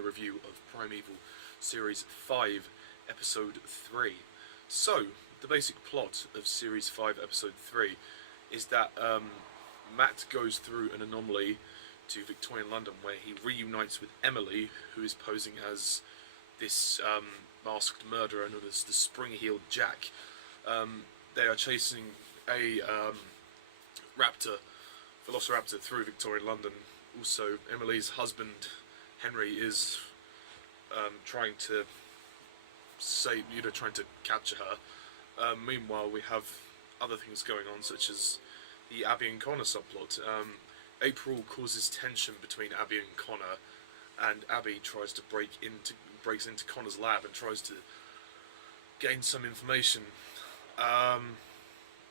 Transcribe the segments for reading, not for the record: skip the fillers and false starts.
review of Primeval Series 5, Episode 3. So, the basic plot of Series 5, Episode 3 is that Matt goes through an anomaly to Victorian London where he reunites with Emily, who is posing as this masked murderer known as the Spring-Heeled Jack. They are chasing a velociraptor through Victorian London. Also, Emily's husband, Henry, is trying to capture her. Meanwhile, we have other things going on, such as the Abby and Connor subplot. April causes tension between Abby and Connor, and Abby tries to breaks into Connor's lab and tries to gain some information.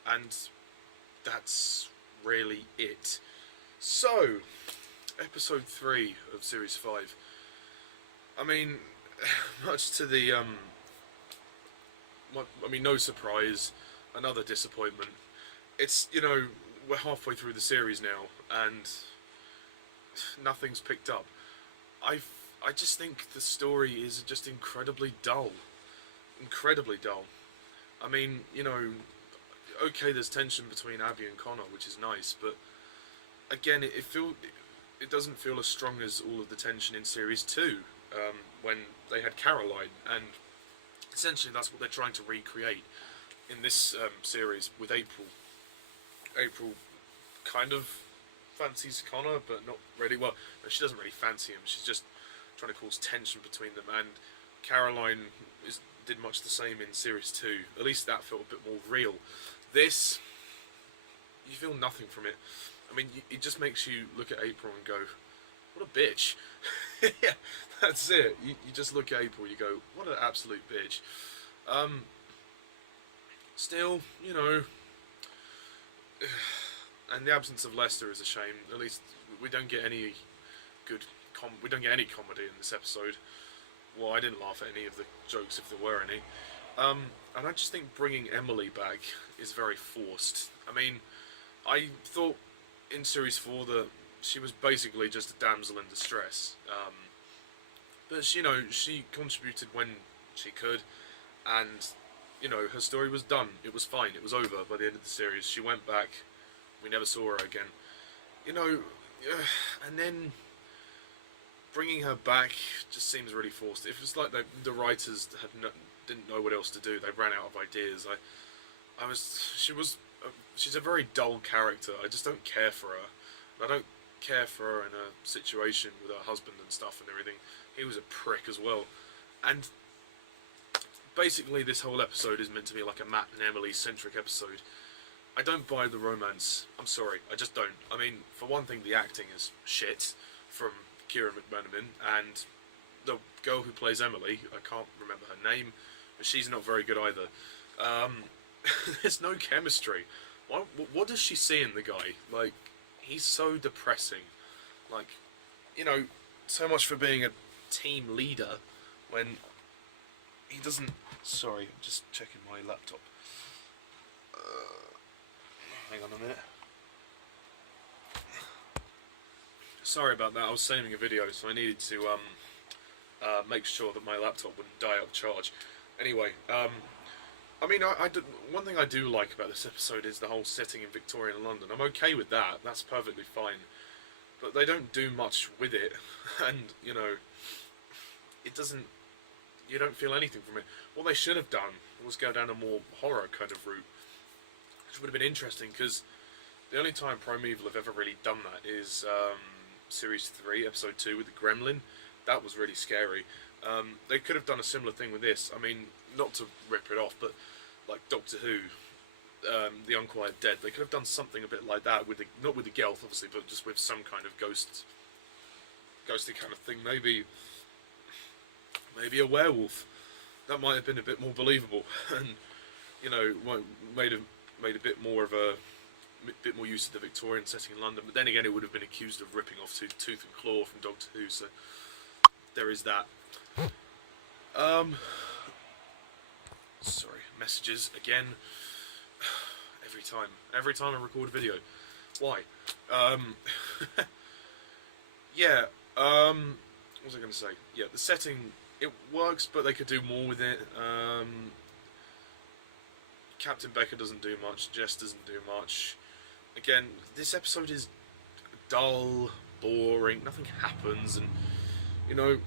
And that's really it. So, Episode 3 of Series 5. I mean, much to the, no surprise, another disappointment. It's, we're halfway through the series now, and nothing's picked up. I just think the story is just incredibly dull. Incredibly dull. I mean, okay, there's tension between Abby and Connor, which is nice, but again, it doesn't feel as strong as all of the tension in Series 2, when they had Caroline, and essentially that's what they're trying to recreate in this series with April. April kind of fancies Connor, but not really. Well, no, she doesn't really fancy him. She's just trying to cause tension between them, and Caroline did much the same in Series 2. At least that felt a bit more real. This, you feel nothing from it. I mean, it just makes you look at April and go, what a bitch. Yeah, that's it. You just look at April, you go, what an absolute bitch. Still, and the absence of Lester is a shame. At least we don't get any comedy in this episode. Well, I didn't laugh at any of the jokes if there were any. And I just think bringing Emily back is very forced. I mean, I thought in Series 4 that she was basically just a damsel in distress. But, she contributed when she could, and, her story was done. It was fine. It was over by the end of the series. She went back. We never saw her again. And then bringing her back just seems really forced. It was like the writers didn't know what else to do. They ran out of ideas. She's a very dull character. I just don't care for her. I don't care for her in a situation with her husband and stuff and everything. He was a prick as well. And basically this whole episode is meant to be like a Matt and Emily centric episode. I don't buy the romance. I'm sorry, I just don't. I mean, for one thing, the acting is shit from Ciaran McMenamin, and the girl who plays Emily, I can't remember her name, but she's not very good either. There's no chemistry. What does she see in the guy? Like, he's so depressing. Like, so much for being a team leader when he doesn't... Sorry, I'm just checking my laptop. Hang on a minute. Sorry about that, I was saving a video, so I needed to make sure that my laptop wouldn't die out of charge. Anyway, one thing I do like about this episode is the whole setting in Victorian London. I'm okay with that, that's perfectly fine. But they don't do much with it, and, it doesn't... You don't feel anything from it. What they should have done was go down a more horror kind of route, which would have been interesting, because the only time Primeval have ever really done that is Series 3, Episode 2 with the Gremlin. That was really scary. They could have done a similar thing with this. I mean, not to rip it off, but like Doctor Who, The Unquiet Dead, they could have done something a bit like that, with not with the Gelth, obviously, but just with some kind of ghostly kind of thing. Maybe a werewolf. That might have been a bit more believable, and made a bit more use of the Victorian setting in London. But then again, it would have been accused of ripping off Tooth and Claw from Doctor Who, so there is that. Sorry, messages again. Every time I record a video. Why? Yeah. was I going to say? Yeah, the setting, it works, but they could do more with it. Captain Becker doesn't do much, Jess doesn't do much. Again, this episode is dull, boring, nothing happens, and, you know,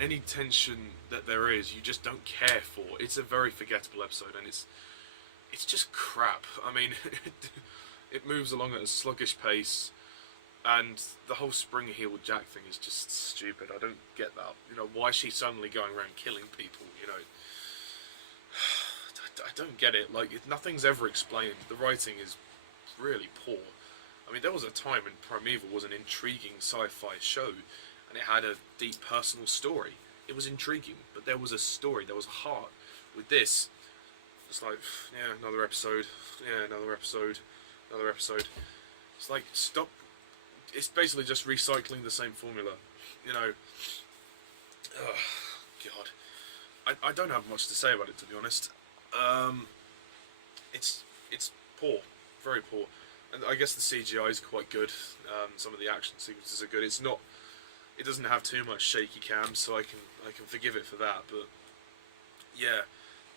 any tension that there is, you just don't care for. It's a very forgettable episode, and it's just crap. I mean, it moves along at a sluggish pace, and the whole spring-heeled Jack thing is just stupid. I don't get that. You know, why is she suddenly going around killing people, you know? I don't get it. Like, nothing's ever explained. The writing is really poor. I mean, there was a time when Primeval was an intriguing sci-fi show, and it had a deep personal story. It was intriguing, but there was a story, there was a heart. With this, it's like, yeah, another episode, yeah, another episode, another episode. It's like, stop. It's basically just recycling the same formula, you know. Oh, God. I don't have much to say about it, to be honest. It's poor, very poor. And I guess the CGI is quite good. Some of the action sequences are good. It doesn't have too much shaky cams, so I can forgive it for that. But yeah,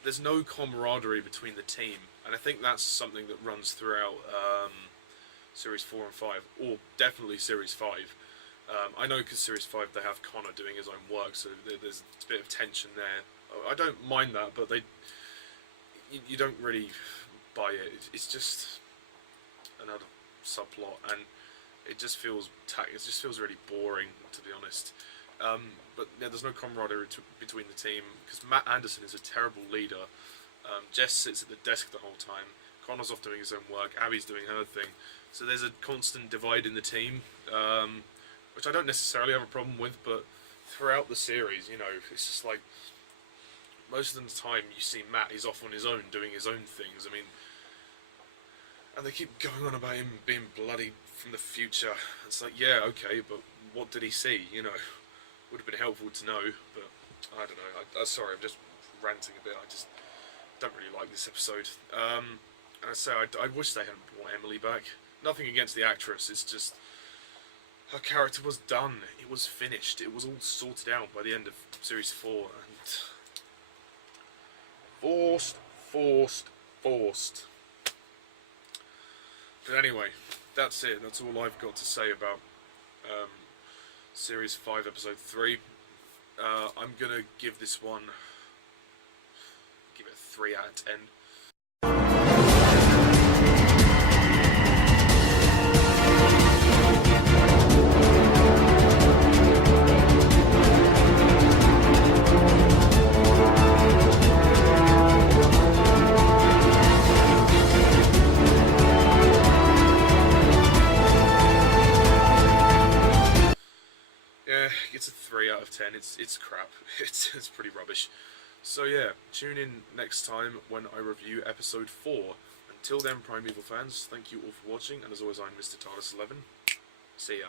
there's no camaraderie between the team, and I think that's something that runs throughout Series 4 and 5, or definitely Series 5. I know because Series 5 they have Connor doing his own work, so there's a bit of tension there. I don't mind that, but you don't really buy it. It's just another subplot, and it just feels really boring, to be honest. But yeah, there's no camaraderie between the team, because Matt Anderson is a terrible leader. Jess sits at the desk the whole time. Connor's off doing his own work. Abby's doing her thing. So there's a constant divide in the team, which I don't necessarily have a problem with. But throughout the series, you know, it's just like most of the time you see Matt, he's off on his own doing his own things. I mean, and they keep going on about him being bloody from the future. It's like, yeah, okay, but what did he see? You know, would have been helpful to know, but I don't know. Sorry, I'm just ranting a bit. I just don't really like this episode. And I say, I wish they hadn't brought Emily back. Nothing against the actress, it's just her character was done. It was finished. It was all sorted out by the end of Series 4, and forced. But anyway, that's it. That's all I've got to say about Series 5, Episode 3. I'm gonna give this one, give it a 3 out of 10. It's a 3 out of 10. It's crap. It's pretty rubbish. So yeah, tune in next time when I review episode 4. Until then, Primeval fans, thank you all for watching, and as always, I'm Mr. TARDIS11. See ya.